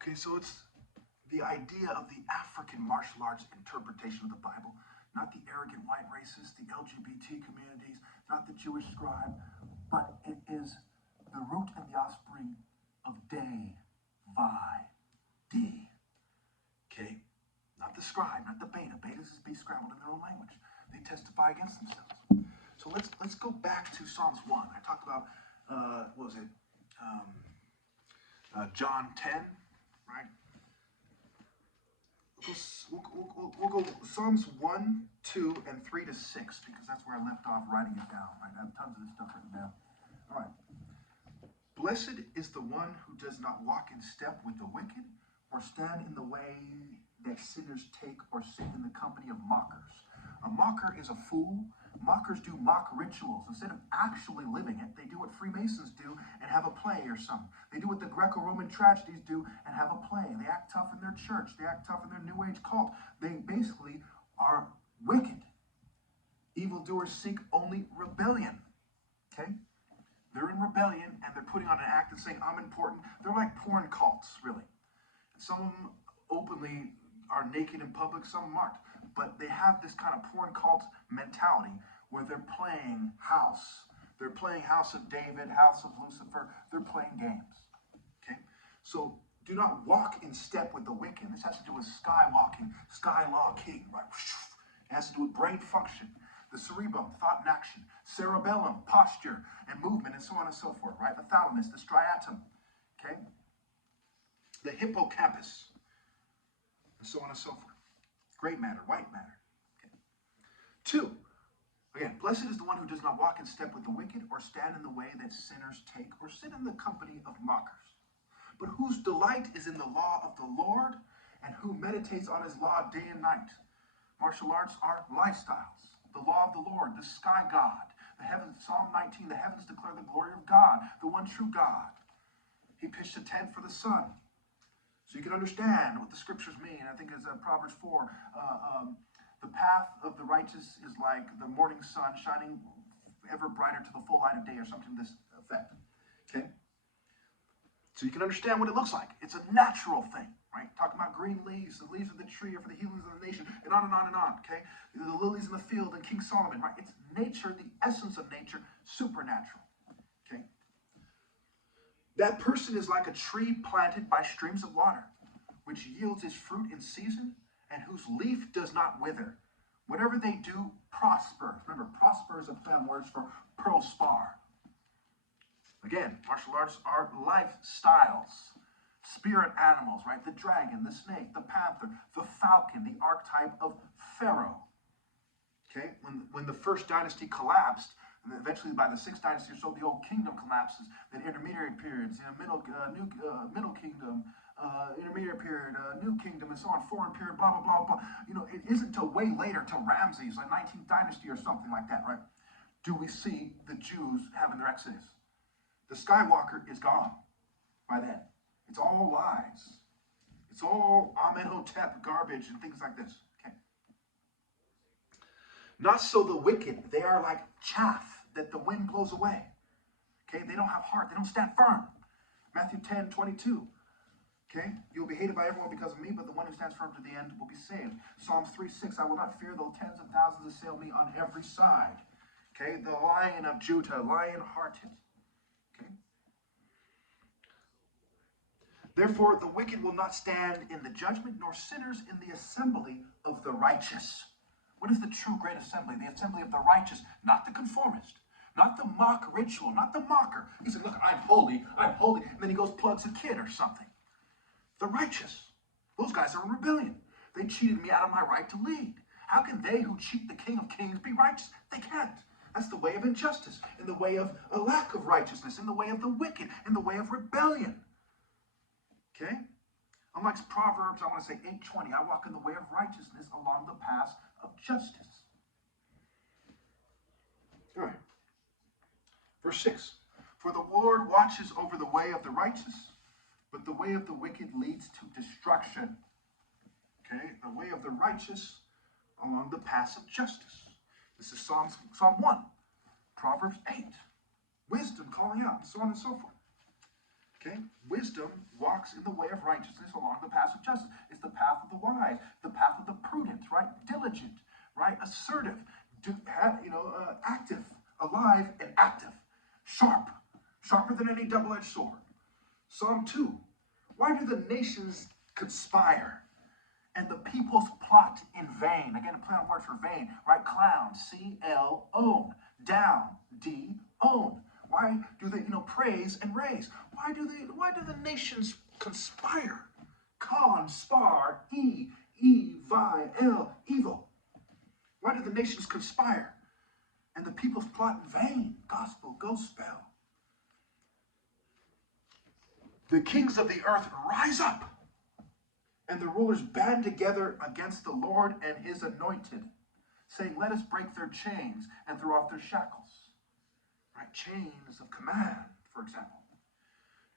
Okay, so it's the idea of the African martial arts interpretation of the Bible, not the arrogant white racists, the LGBT communities, not the Jewish scribe, but it is the root and the offspring of day, vi, D. Okay? Not the scribe, not the beta. Betas is be scrambled in their own language. They testify against themselves. So let's go back to Psalms 1. I talked about, what was it? John 10, right? We'll go Psalms 1, 2, and 3 to 6, because that's where I left off writing it down. Right? I have tons of this stuff written down. All right. Blessed is the one who does not walk in step with the wicked, or stand in the way that sinners take, or sit in the company of mockers. A mocker is a fool. Mockers do mock rituals. Instead of actually living it, they do what Freemasons do and have a play or something. They do what the Greco-Roman tragedies do and have a play. They act tough in their church. They act tough in their New Age cult. They basically are wicked. Evildoers seek only rebellion. Okay? They're in rebellion and they're putting on an act and saying, I'm important. They're like porn cults, really. Some of them openly are naked in public, some of them aren't. But they have this kind of porn cult mentality where they're playing house. They're playing House of David, House of Lucifer. They're playing games. Okay? So do not walk in step with the wicked. This has to do with skywalking, skylarking, right? It has to do with brain function, the cerebrum, thought and action, cerebellum, posture and movement, and so on and so forth, right? The thalamus, the striatum, okay? The hippocampus, and so on and so forth. Gray matter, white matter. Okay. 2, again, blessed is the one who does not walk in step with the wicked, or stand in the way that sinners take, or sit in the company of mockers, but whose delight is in the law of the Lord, and who meditates on his law day and night. Martial arts are lifestyles. The law of the Lord, the sky God, the heavens, Psalm 19, the heavens declare the glory of God, the one true God. He pitched a tent for the sun. So you can understand what the scriptures mean. I think it's Proverbs 4. The path of the righteous is like the morning sun shining ever brighter to the full light of day, or something to this effect. Okay? So you can understand what it looks like. It's a natural thing, right? Talking about green leaves, the leaves of the tree are for the healings of the nation, and on and on and on, okay? The lilies in the field and King Solomon, right? It's nature, the essence of nature, supernatural, okay? That person is like a tree planted by streams of water, which yields its fruit in season, and whose leaf does not wither. Whatever they do prospers. Remember, prosper is a fan word for prospar. Again, martial arts are lifestyles. Spirit animals, right? The dragon, the snake, the panther, the falcon, the archetype of Pharaoh. Okay? When the first dynasty collapsed, and eventually by the 6th dynasty or so, the old kingdom collapses. Then intermediary periods, middle kingdom, intermediate period, new kingdom, and so on, foreign period, blah, blah, blah, blah. You know, it isn't until way later, till Ramses, like 19th dynasty or something like that, right? Do we see the Jews having their exodus? The Skywalker is gone by then. It's all lies. It's all Amenhotep garbage and things like this. Okay. Not so the wicked. They are like chaff that the wind blows away. Okay, they don't have heart. They don't stand firm. Matthew 10:22. Okay, you will be hated by everyone because of me, but the one who stands firm to the end will be saved. Psalms 3:6. I will not fear though tens of thousands assail me on every side. Okay, the Lion of Judah, lion-hearted. Okay. Therefore, the wicked will not stand in the judgment, nor sinners in the assembly of the righteous. What is the true great assembly? The assembly of the righteous, not the conformist, not the mock ritual, not the mocker. He said, look, I'm holy, and then he goes plugs a kid or something. The righteous, those guys are in rebellion. They cheated me out of my right to lead. How can they who cheat the King of Kings be righteous? They can't. That's the way of injustice, in the way of a lack of righteousness, in the way of the wicked, in the way of rebellion. Okay? Unlike Proverbs, I want to say 8:20, I walk in the way of righteousness along the paths of justice. All right. Verse 6. For the Lord watches over the way of the righteous, but the way of the wicked leads to destruction. Okay? The way of the righteous along the paths of justice. This is Psalm 1. Proverbs 8. Wisdom calling out, and so on and so forth. Okay? Wisdom walks in the way of righteousness along the path of justice. It's the path of the wise, the path of the prudent, right? Diligent, right? Assertive, active, alive, and active. Sharp, sharper than any double-edged sword. Psalm 2. Why do the nations conspire and the peoples plot in vain? Again, a play on words for vain, right? Clown, C-L, own. Down, D, own. Why do they, praise and raise? Why do the nations conspire? Conspire, E-E-V-I-L, evil. Why do the nations conspire and the peoples plot in vain? Gospel, go spell. The kings of the earth rise up, and the rulers band together against the Lord and his anointed, saying, let us break their chains and throw off their shackles. Right? Chains of command, for example.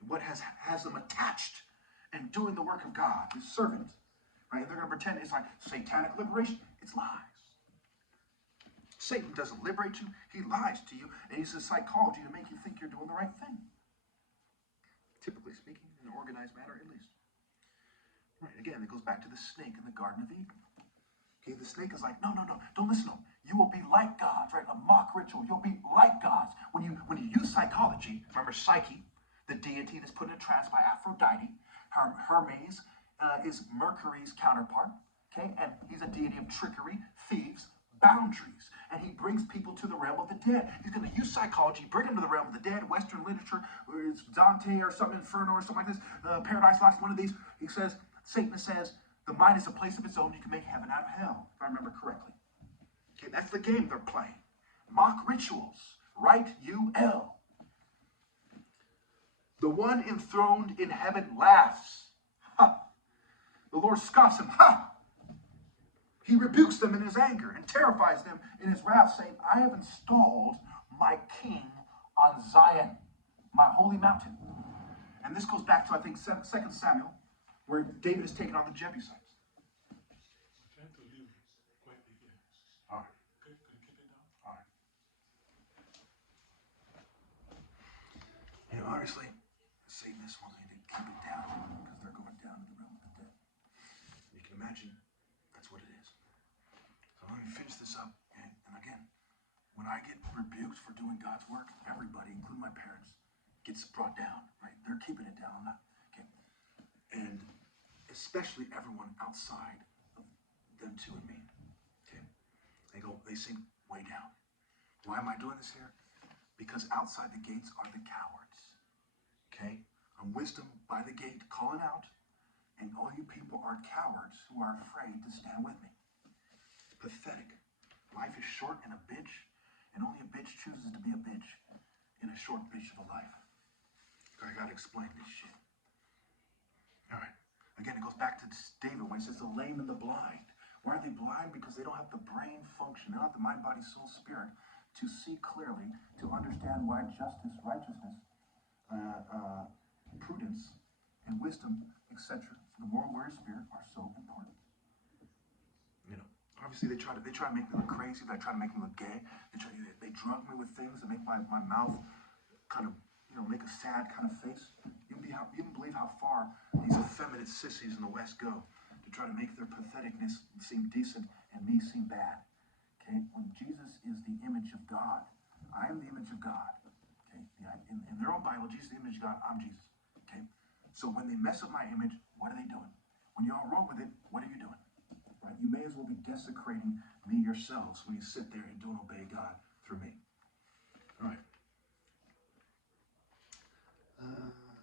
What has them attached and doing the work of God, his servant. Right? And they're going to pretend it's like satanic liberation. It's lies. Satan doesn't liberate you. He lies to you, and he uses psychology to make you think you're doing the right thing. Typically speaking, in an organized manner at least. Right, again, it goes back to the snake in the Garden of Eden. Okay, the snake is like, no, don't listen to him. You will be like gods, right? A mock ritual. You'll be like gods. When you use psychology, remember Psyche, the deity that's put in a trance by Aphrodite. Hermes is Mercury's counterpart, okay? And he's a deity of trickery, thieves, boundaries. And he brings people to the realm of the dead. He's going to use psychology, bring them to the realm of the dead. Western literature, or it's Dante or some Inferno or something like this, Paradise Lost, one of these. He says, Satan says, the mind is a place of its own. You can make heaven out of hell, if I remember correctly. Okay, that's the game they're playing. Mock rituals. Write U-L. The one enthroned in heaven laughs. Ha! The Lord scoffs him. Ha! He rebukes them in his anger and terrifies them in his wrath, saying, I have installed my king on Zion, my holy mountain. And this goes back to, I think, 2 Samuel, where David is taking on the Jebusites. I'm trying to leave quietly here. All right. Okay, can you keep it down? All right. Obviously, Satanists want me to keep it down because they're going down to the realm of the dead. You can imagine that's what it is. So let me finish this up. Okay? And again, when I get rebuked for doing God's work, everybody, including my parents, gets brought down. Right? They're keeping it down. I'm not. Okay. And especially everyone outside of them two and me. Okay. They seem way down. Why am I doing this here? Because outside the gates are the cowards. Okay? I'm wisdom by the gate calling out, and all you people are cowards who are afraid to stand with me. Pathetic. Life is short and a bitch, and only a bitch chooses to be a bitch in a short bitch of a life. I gotta explain this shit. All right. Again, it goes back to David when he says the lame and the blind. Why are they blind? Because they don't have the brain function. They don't have the mind, body, soul, spirit to see clearly, to understand why justice, righteousness, prudence, and wisdom, etc., the moral word of spirit are so important. Obviously they try to make me look crazy. They try to make me look gay. They drug me with things that make my mouth kind of, make a sad kind of face. You wouldn't believe how far these effeminate sissies in the West go to try to make their patheticness seem decent and me seem bad. Okay? When Jesus is the image of God, I am the image of God. Okay? In their own Bible, Jesus is the image of God, I'm Jesus. Okay? So when they mess up my image, what are they doing? When you're all wrong with it, what are you doing? Right? You may as well be desecrating me yourselves when you sit there and don't obey God through me. All right.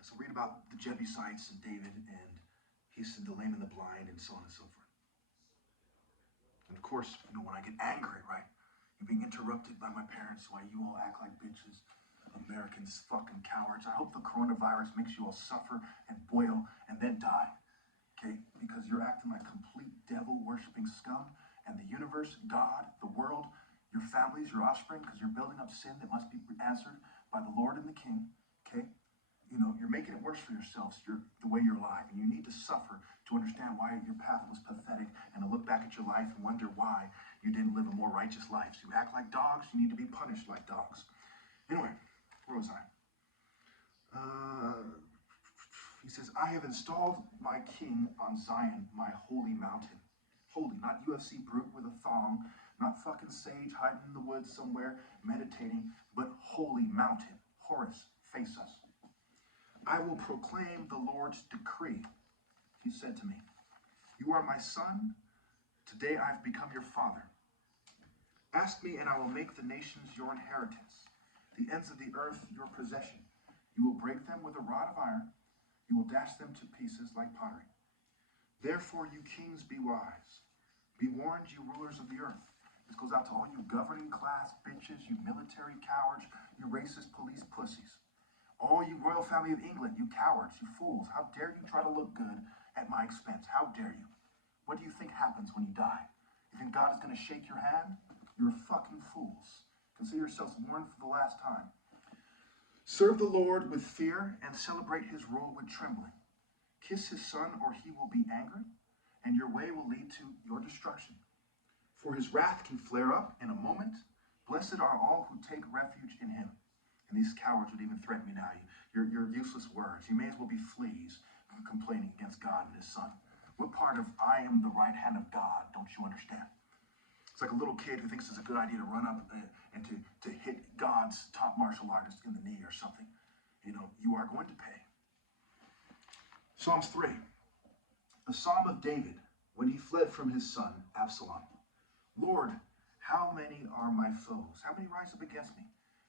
So read about the Jebusites and David, and he said the lame and the blind, and so on and so forth. And of course, when I get angry, right? You're being interrupted by my parents, why you all act like bitches, Americans, fucking cowards. I hope the coronavirus makes you all suffer and boil and then die. Okay? Because you're acting like complete devil-worshipping scum, and the universe, God, the world, your families, your offspring, because you're building up sin that must be answered by the Lord and the King. Okay? You're making it worse for yourselves, the way you're alive. And you need to suffer to understand why your path was pathetic and to look back at your life and wonder why you didn't live a more righteous life. So you act like dogs, you need to be punished like dogs. Anyway, where was I? He says, I have installed my king on Zion, my holy mountain. Holy, not UFC brute with a thong, not fucking sage hiding in the woods somewhere meditating, but holy mountain. Horus, face us. I will proclaim the Lord's decree. He said to me, you are my son. Today I've become your father. Ask me, and I will make the nations your inheritance, the ends of the earth your possession. You will break them with a rod of iron. You will dash them to pieces like pottery. Therefore, you kings, be wise. Be warned, you rulers of the earth. This goes out to all you governing class bitches, you military cowards, you racist police pussies. All you royal family of England, you cowards, you fools. How dare you try to look good at my expense? How dare you? What do you think happens when you die? You think God is going to shake your hand? You're fucking fools. Consider yourselves warned for the last time. Serve the Lord with fear and celebrate his rule with trembling. Kiss his son, or he will be angry, and your way will lead to your destruction. For his wrath can flare up in a moment. Blessed are all who take refuge in him. And these cowards would even threaten me now. Your useless words. You may as well be fleas complaining against God and his son. What part of I am the right hand of God don't you understand? It's like a little kid who thinks it's a good idea to run up and to hit God's top martial artist in the knee or something. You know, you are going to pay. Psalms 3. A psalm of David when he fled from his son Absalom. Lord, how many are my foes? How many rise up against me?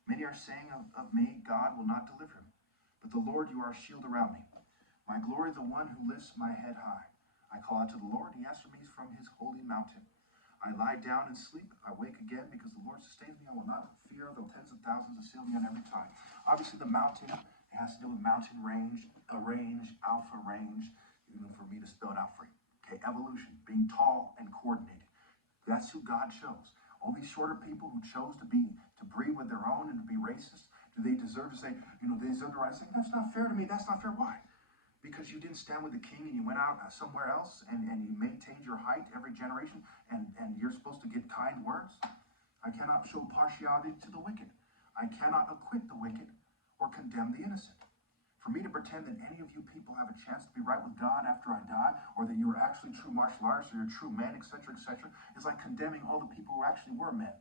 Many are saying of me, God will not deliver him. But the Lord, you are a shield around me. My glory, the one who lifts my head high. I call out to the Lord, and he answers me from his holy mountain. I lie down and sleep. I wake again because the Lord sustains me. I will not fear, though tens of thousands assail me on every side. Obviously, the mountain, it has to do with mountain range, a range, alpha range, even for me to spell it out for you. Okay, evolution, being tall and coordinated. That's who God chose. All these shorter people who chose to breed with their own and to be racist, do they deserve to say, they deserve the right to say, that's not fair to me, that's not fair. Why? Because you didn't stand with the king and you went out somewhere else and you maintained your height every generation and you're supposed to get kind words? I cannot show partiality to the wicked. I cannot acquit the wicked or condemn the innocent. For me to pretend that any of you people have a chance to be right with God after I die, or that you're actually true martial artists or you're true men, etc., is like condemning all the people who actually were men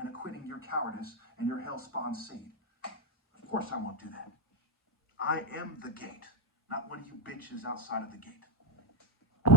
and acquitting your cowardice and your hell-spawned seed. Of course I won't do that. I am the gate, not one of you bitches outside of the gate.